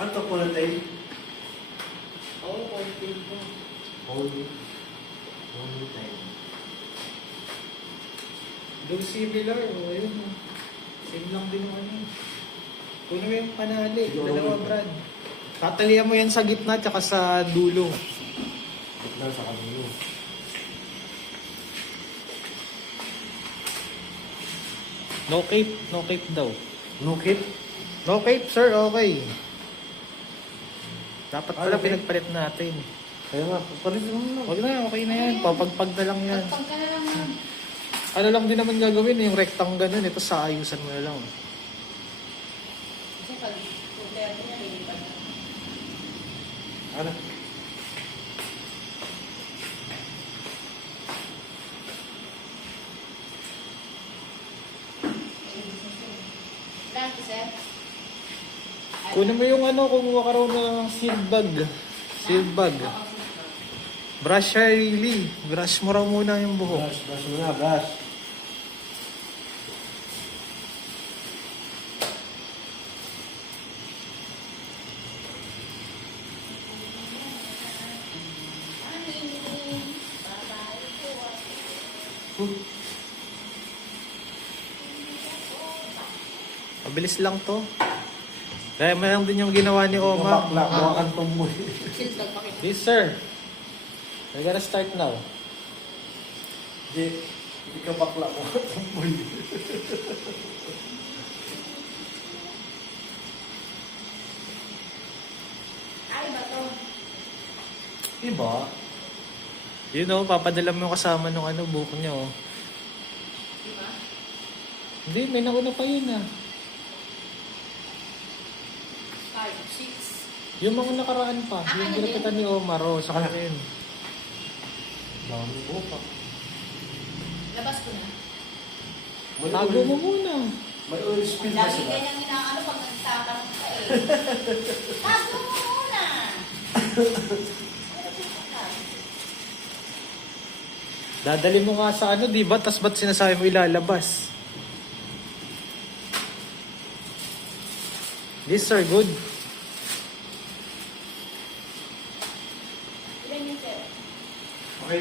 Ano to po na tayo? Oo, konti ko. Holy time. Doon similar, o yun. Same lang din yung ano. Kunin mo yung panali, dalawa Brad. Tatalian mo yan sa gitna tsaka sa dulo. Gitna sa kanino. No cape daw. No kit? No cape sir, okay. Dapat pala Okay. pinagpalit natin. Kaya nga, palitin mo na. Huwag na, okay na yan. Papagpag na lang yan. Pagka na lang yan. Ano lang din naman gagawin, yung rectang ganun. Ito sa ayusan mo na lang. Kasi pag kumpera niya, lilipan na. Ano? Thank you, sir. Kunin mo yung ano, kumuha ka raw ng sealed bag. Sealed bag. Brush siya, really. Brush mo raw muna yung buhok. Brush mo na, brush. Mabilis lang to. Kaya mo lang din yung ginawa ni Oma. Bakla, buha kang tumboy. Siltag pakita. Yes, sir. We're gonna start now. Hindi ka bakla, buha kang tumboy. Ay, ba to? Diba? You know, papadala mo yung kasama ng ano, buhok niya, oh. Diba? Hindi, may nauna pa yun, ah. 5, 6. Yung mga nakaraan pa. Ah, Yung ano ginapitan ni Omar, oh, sa kanya yun. Dami ko pa. Labas ko na. Tago mo muna. May oil spill Ang na dami sila. kanyang inaano pag nagtatanong ka eh. Tago mo muna! Dadali mo nga sa ano, di ba? Tas ba't sinasabi mo ilalabas? This, sir, good. Ilan yun, sir? Okay.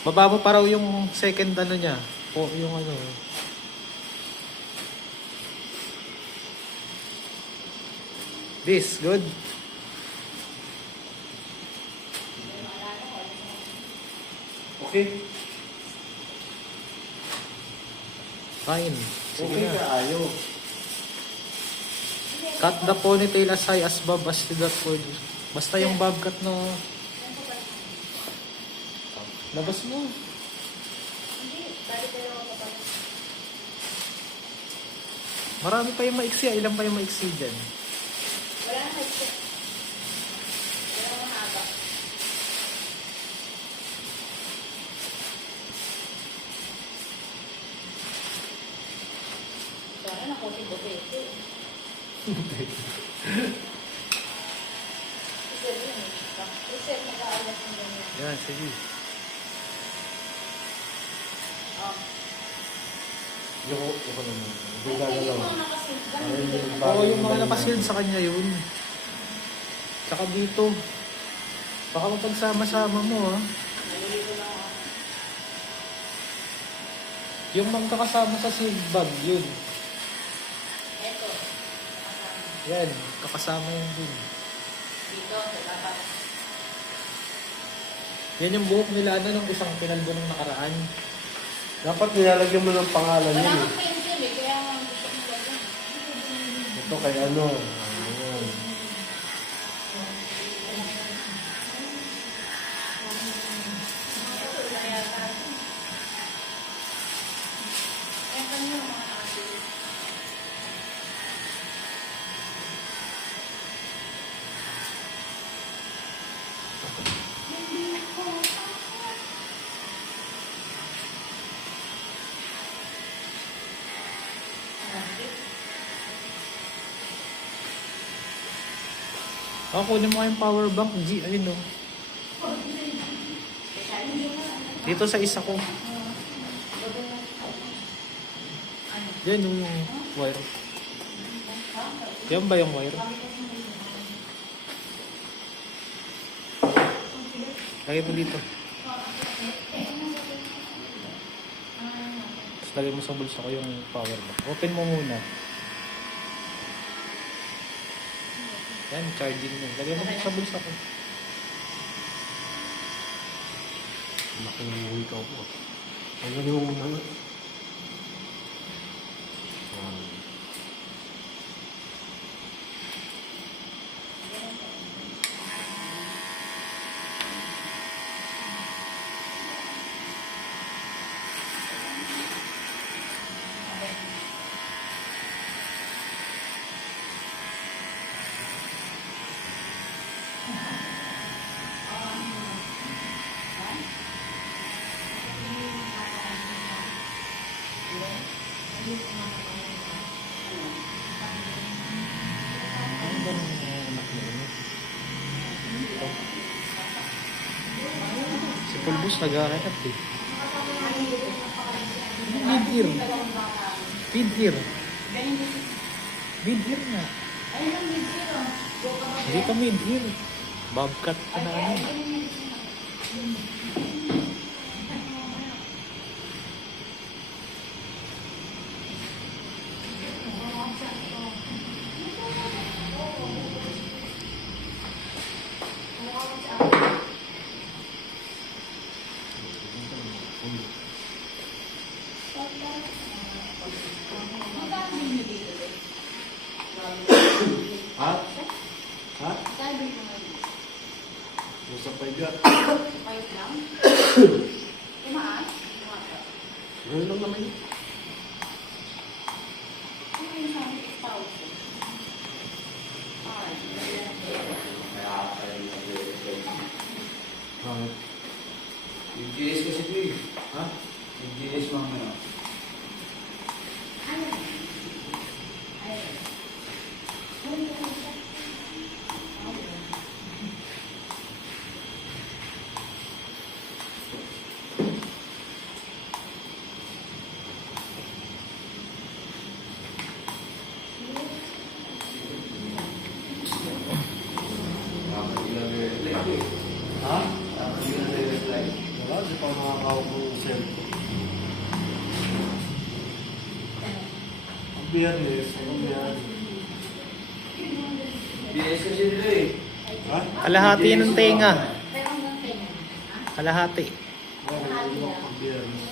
Baba mo pa raw yung second ano niya. O yung ano. This, good. Okay. Fine. Sige Okay na. ka, ayo. Cut the ponytail as high as bob as you got for you. Basta yung bob cut na labas mo. Hindi, balik kayo ako pa. Marami pa yung maiksi. Ilan pa yung maiksi dyan? Wala na headset. Wala na mahaba. Sana nakutin ko pwede. Reserve yun eh. Reserve mag-aalas ng ganyan. Yan, sige. Oh. Yung naman. Hindi Ay, ka pwede galaw. mo nakasin. Oo, yung mga nakasild sa kanya yun. Tsaka dito. Baka mapagsama-sama mo, ha? Nalilito lang ako. Yung magkakasama sa sealed bag, yun. Eto. Yan, kakasama yun din. Dito, sa dapat. Yan yung buhok nila na nung isang pinalbo nung nakaraan. Dapat nilalagyan mo ng pangalan Wala yun kang eh. pencil eh, kaya nga gusto ko lagyan. Ito kay ano. Ayan. Kaya kanina mga nakasili. Ako, kunin mo kayong power bank, G, ayun, no? Dito sa isa ko. Yan yung wire. Yan ba yung wire? Lagay mo dito. Tapos lagay mo sa bulsa ko yung power bank. Open mo muna. Yan, charging mo. Lagay mo sa bulsa ko. Laki ng ikaw po. Ang galing mo na. Ano ba ng anak mo? Si Pulbus nag-ahanap eh. Feed here. Feed here. Feed here na. Hindi ka mid here. Bobcat ka na ano. Ha? Ha? Nasa paiga. Ganun lang naman yun. Bakit? Yung GS kasi ito eh. Ha? Yung GS mamaya. Ha? Yung reply. Wala, di pa nakakawag ng cellphone. Ang biyernes, ang biyernes. GS kasi ito eh. Ha? Kalahati ng tenga. Kalahati. Wala, ang biyernes.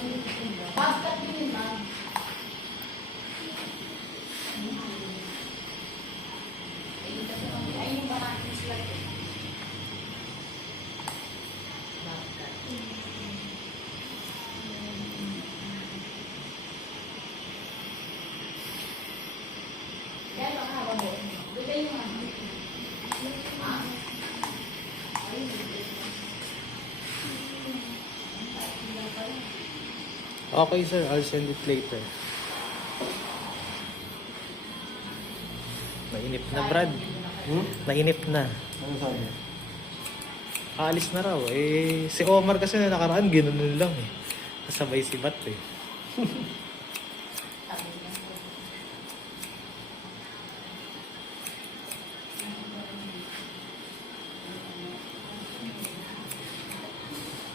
Okay sir, I'll send it later. Nainip na Brad. Nainip na. Ano sabi? Aalis na raw. Eh, si Omar kasi na nakaraan, ganoon lang eh. Kasabay si Bat eh.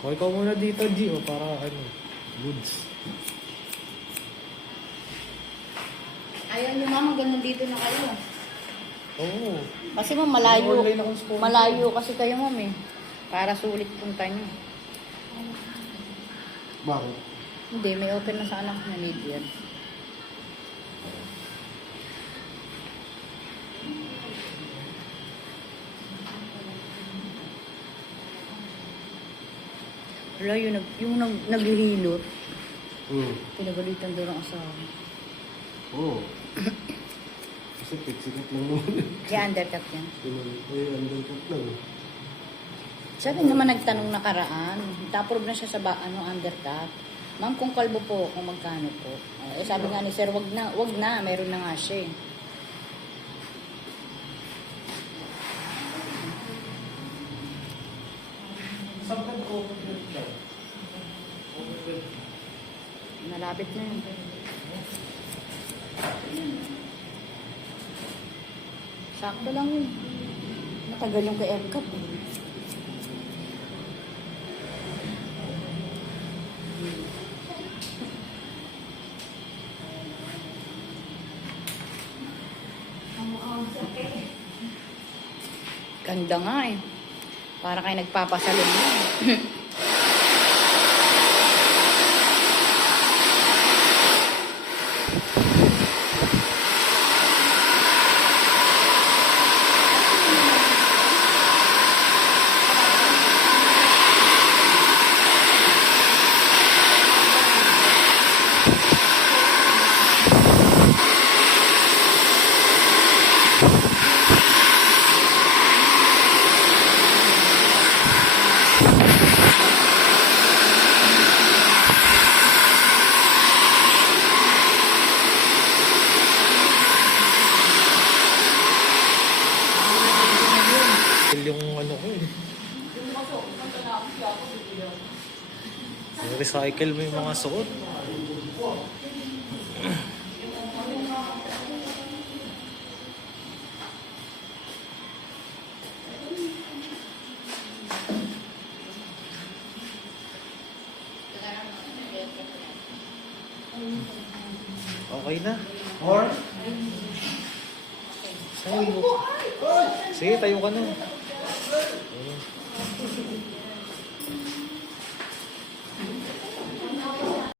O, ikaw muna dito, G, o, para ano, goods. Ayaw niyo mama, ganun dito na kayo. Oo. Kasi ma'am, malayo. Online akong sponsor. Malayo kasi kayo ma'am eh. Para sulit punta niyo. Bakit? Hindi, may open na sa anak na need yan. Wala, naghihilot. Pinagalitan doon ang asawa. Oo. Kasi sikat lang naman. Kaya undercut yan. Ay, undercut lang. Sabi naman nagtanong nakaraan, tapos na siya sa undercut. Ma'am, kung kalbo po, kung magkano po. Eh, sabi nga ni sir, wag na, meron na nga siya eh. Saan ka open ka? Malapit na yun. Sakto lang yun. Matagal yung kay Erkat. Ganda nga eh. Para kayo nagpapasalon mo. Yung ano ko eh. Recycle mo yung mga suot. Okay na. Or? Sige, tayo ka na.